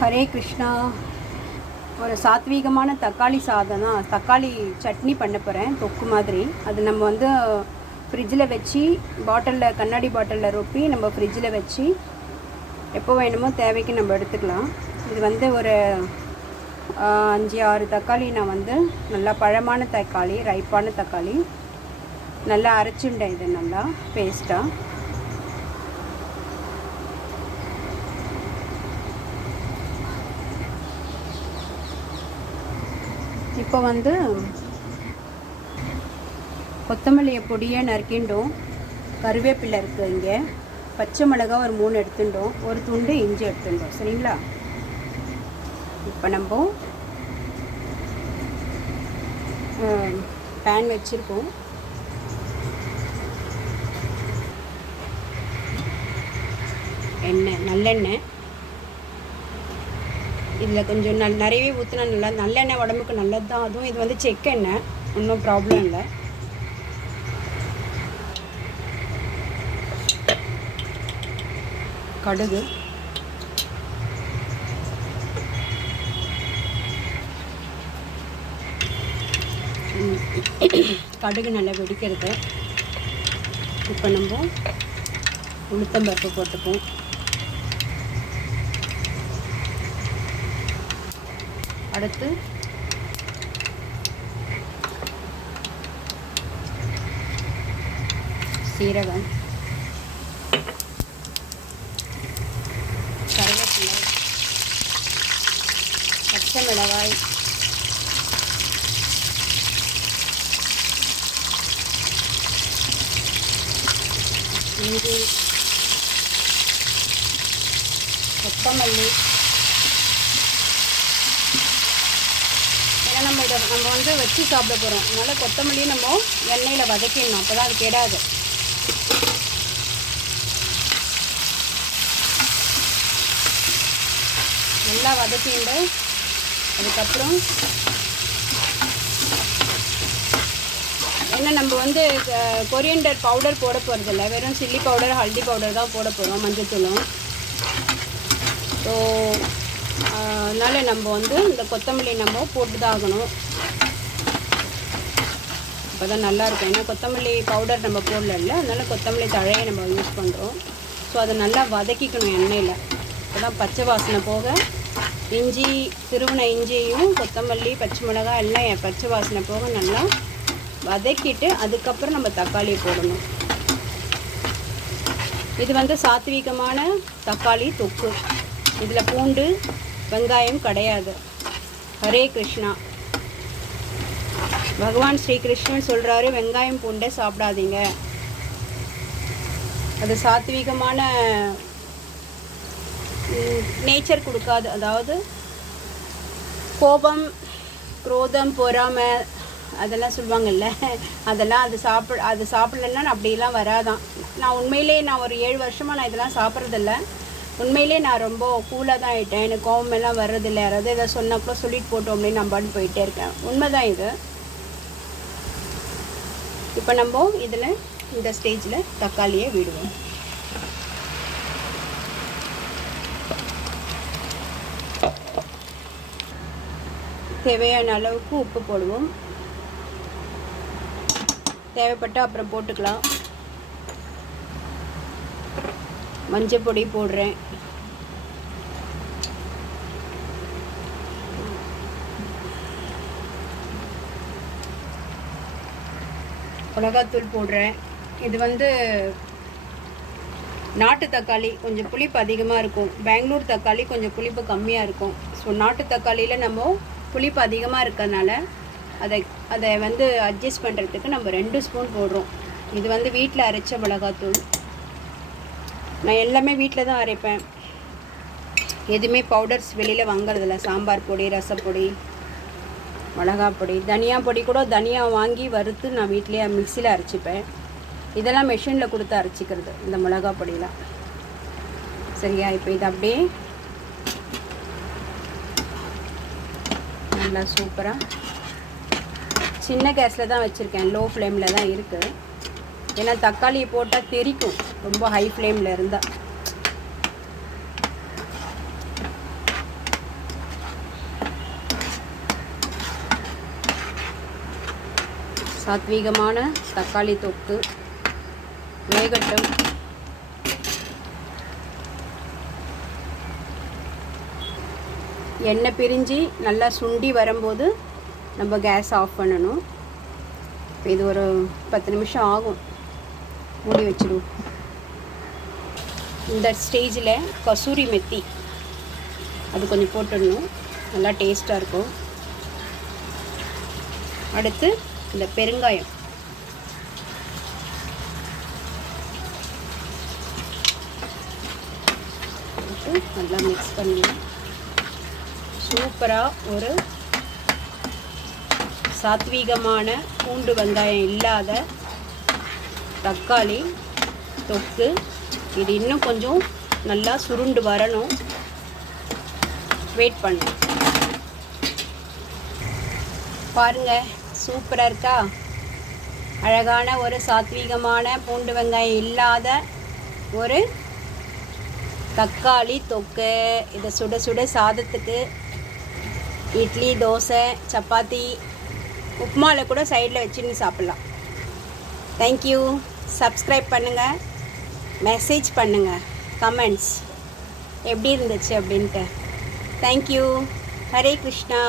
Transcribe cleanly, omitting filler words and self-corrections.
ஹரே கிருஷ்ணா. ஒரு சாத்வீகமான தக்காளி சாதம் தான், தக்காளி சட்னி பண்ண போகிறேன், தொக்கு மாதிரி. அது நம்ம வந்து ஃப்ரிட்ஜில் வச்சு பாட்டிலில், கண்ணாடி பாட்டிலில் ரொப்பி நம்ம ஃப்ரிட்ஜில் வச்சு எப்போ வேணுமோ தேவைக்கு நம்ம எடுத்துக்கலாம். இது வந்து ஒரு 5-6 தக்காளி நான் வந்து நல்லா பழமான தக்காளி, ரைப்பான தக்காளி நல்லா அரைச்சுண்டேன். இது நல்லா பேஸ்ட்டாக. இப்போ வந்து கொத்தமல்லியை பொடியை நறுக்கிண்டோம், கருவேப்பிலை இருக்குது, இங்கே பச்சை மிளகாய் ஒரு 3 எடுத்துட்டோம், ஒரு துண்டு இஞ்சி எடுத்துட்டோம். சரிங்களா? இப்போ நம்ம பேன் வச்சுருக்கோம். எண்ணெய், நல்லெண்ணெய். இதில் கொஞ்சம் நிறையவே ஊற்றினா நல்லா, நல்லெண்ணெய் உடம்புக்கு நல்லது தான். அதுவும் இது வந்து செக்கெண்ணெய், ஒன்றும் ப்ராப்ளம் இல்லை. கடுகு, கடுகு நல்லா வெடிக்கிறது. இப்போ நம்ம உளுத்தம்பருப்பு போட்டுப்போம். அடுத்து சீரகம், கருவேப்பிலை, பச்சை மிளகாய், இஞ்சி, கொத்தமல்லி. ஏன்னா நம்ம வந்து வச்சு சாப்பிட போகிறோம், அதனால் கொத்தமல்லியும் நம்ம எண்ணெயில் வதக்கிடணும், அப்போ தான் அது கெடாது. நல்லா வதக்கிண்டு அதுக்கப்புறம் ஏன்னா நம்ம வந்து கொரியண்டர் பவுடர் போட போகிறதில்ல, வெறும் சில்லி பவுடர், ஹல்தி பவுடர் தான் போட போகிறோம், மஞ்சத்தூளும். ஸோ அதனால் நம்ம வந்து இந்த கொத்தமல்லி நம்ம போட்டு தான் ஆகணும், அப்போ தான் நல்லாயிருக்கும். ஏன்னா கொத்தமல்லி பவுடர் நம்ம போடல, அதனால் கொத்தமல்லி தழையை நம்ம யூஸ் பண்ணுறோம். ஸோ அதை நல்லா வதக்கிக்கணும் எண்ணெயில், அப்போ தான் பச்சை வாசனை போக, இஞ்சி, திருவன இஞ்சியும் கொத்தமல்லி, பச்சை மிளகாய் எல்லாம் பச்சை வாசனை போக நல்லா வதக்கிட்டு அதுக்கப்புறம் நம்ம தக்காளியை போடணும். இது வந்து சாத்வீகமான தக்காளி தொக்கு. இதில் பூண்டு, வெங்காயம் கிடையாது. ஹரே கிருஷ்ணா. பகவான் ஸ்ரீகிருஷ்ணன் சொல்கிறாரு, வெங்காயம் பூண்டை சாப்பிடாதீங்க, அது சாத்வீகமான நேச்சர் கொடுக்காது. அதாவது கோபம், குரோதம், பொறாமை அதெல்லாம் சொல்லுவாங்கல்ல, அதெல்லாம் அது சாப்பிடலன்னா அப்படிலாம் வராதான். நான் உண்மையிலே நான் ஒரு 7 வருஷமாக நான் இதெல்லாம் சாப்பிட்றதில்ல. உண்மையிலே நான் ரொம்ப கூலாக தான் ஆகிட்டேன், எனக்கு கோபம் எல்லாம் வர்றதில்லை. யாராவது எதாவது சொன்னால் கூட சொல்லிட்டு போட்டோம் அப்படின்னு நான் பாட்டு போயிட்டே இருக்கேன். உண்மைதான் இது. இப்போ நம்ம இதில் இந்த ஸ்டேஜில் தக்காளியை விடுவோம். தேவையான அளவுக்கு உப்பு போடுவோம், தேவைப்பட்ட அப்புறம் போட்டுக்கலாம். மஞ்சள் பொடி போடுறேன், மிளகாத்தூள் போடுறேன். இது வந்து நாட்டு தக்காளி, கொஞ்சம் புளிப்பு அதிகமாக இருக்கும். பெங்களூர் தக்காளி கொஞ்சம் புளிப்பு கம்மியாக இருக்கும். ஸோ நாட்டு தக்காளியில் நம்ம புளிப்பு அதிகமாக இருக்கிறதுனால அதை வந்து அட்ஜஸ்ட் பண்ணுறதுக்கு நம்ம 2 ஸ்பூன் போடுறோம். இது வந்து வீட்டில் அரைச்ச மிளகாத்தூள். நான் எல்லாமே வீட்டில் தான் அரைப்பேன், எதுவுமே பவுடர்ஸ் வெளியில் வாங்குறதில்ல. சாம்பார் பொடி, ரசப்பொடி, மிளகா பொடி, தனியா பொடி கூட தனியா வாங்கி வறுத்து நான் வீட்டிலேயே மிக்சியில் அரைச்சிப்பேன். இதெல்லாம் மெஷினில் கொடுத்து அரைச்சிக்கிறது, இந்த மிளகா பொடியெலாம். சரியா? இப்போ இது அப்படியே நல்லா சூப்பராக சின்ன கேஸில் தான் வச்சுருக்கேன், லோ ஃப்ளேமில் தான் இருக்குது. ஏன்னா தக்காளியை போட்டால் தெறிக்கும் ரொம்ப ஹை ஃப்ளேமில் இருந்தால். சாத்வீகமான தக்காளி தொக்கு வேகட்டும். எண்ணெய் பிரிஞ்சு நல்லா சுண்டி வரும்போது நம்ம கேஸ் ஆஃப் பண்ணணும். இப்போ இது ஒரு 10 நிமிஷம் ஆகும். மூடி வச்சிடுவோம். இந்த ஸ்டேஜில் கசூரி மெத்தி அது கொஞ்சம் போட்டுடணும். நல்லா டேஸ்ட்டாக இருக்கும். அடுத்து இந்த பெருங்காயம் போட்டு நல்லா மிக்ஸ் பண்ணிடணும். சூப்பராக ஒரு சாத்வீகமான பூண்டு வெங்காயம் இல்லாத தக்காளி தொக்கு. இது இன்னும் கொஞ்சம் நல்லா சுருண்டு வரணும். வெயிட் பண்ணு. பாருங்கள், சூப்பராக இருக்கா? அழகான ஒரு சாத்வீகமான பூண்டு வெங்காயம் இல்லாத ஒரு தக்காளி தொக்கு. இதை சுட சுட சாதத்துக்கு, இட்லி, தோசை, சப்பாத்தி, உப்புமாவில் கூட சைடில் வச்சுன்னு சாப்பிட்லாம். தேங்க்யூ. சப்ஸ்கிரைப் பண்ணுங்கள், மெசேஜ் பண்ணுங்கள், கமெண்ட்ஸ் எப்படி இருந்துச்சு அப்படின்ட்டு. தேங்க்யூ. ஹரே கிருஷ்ணா.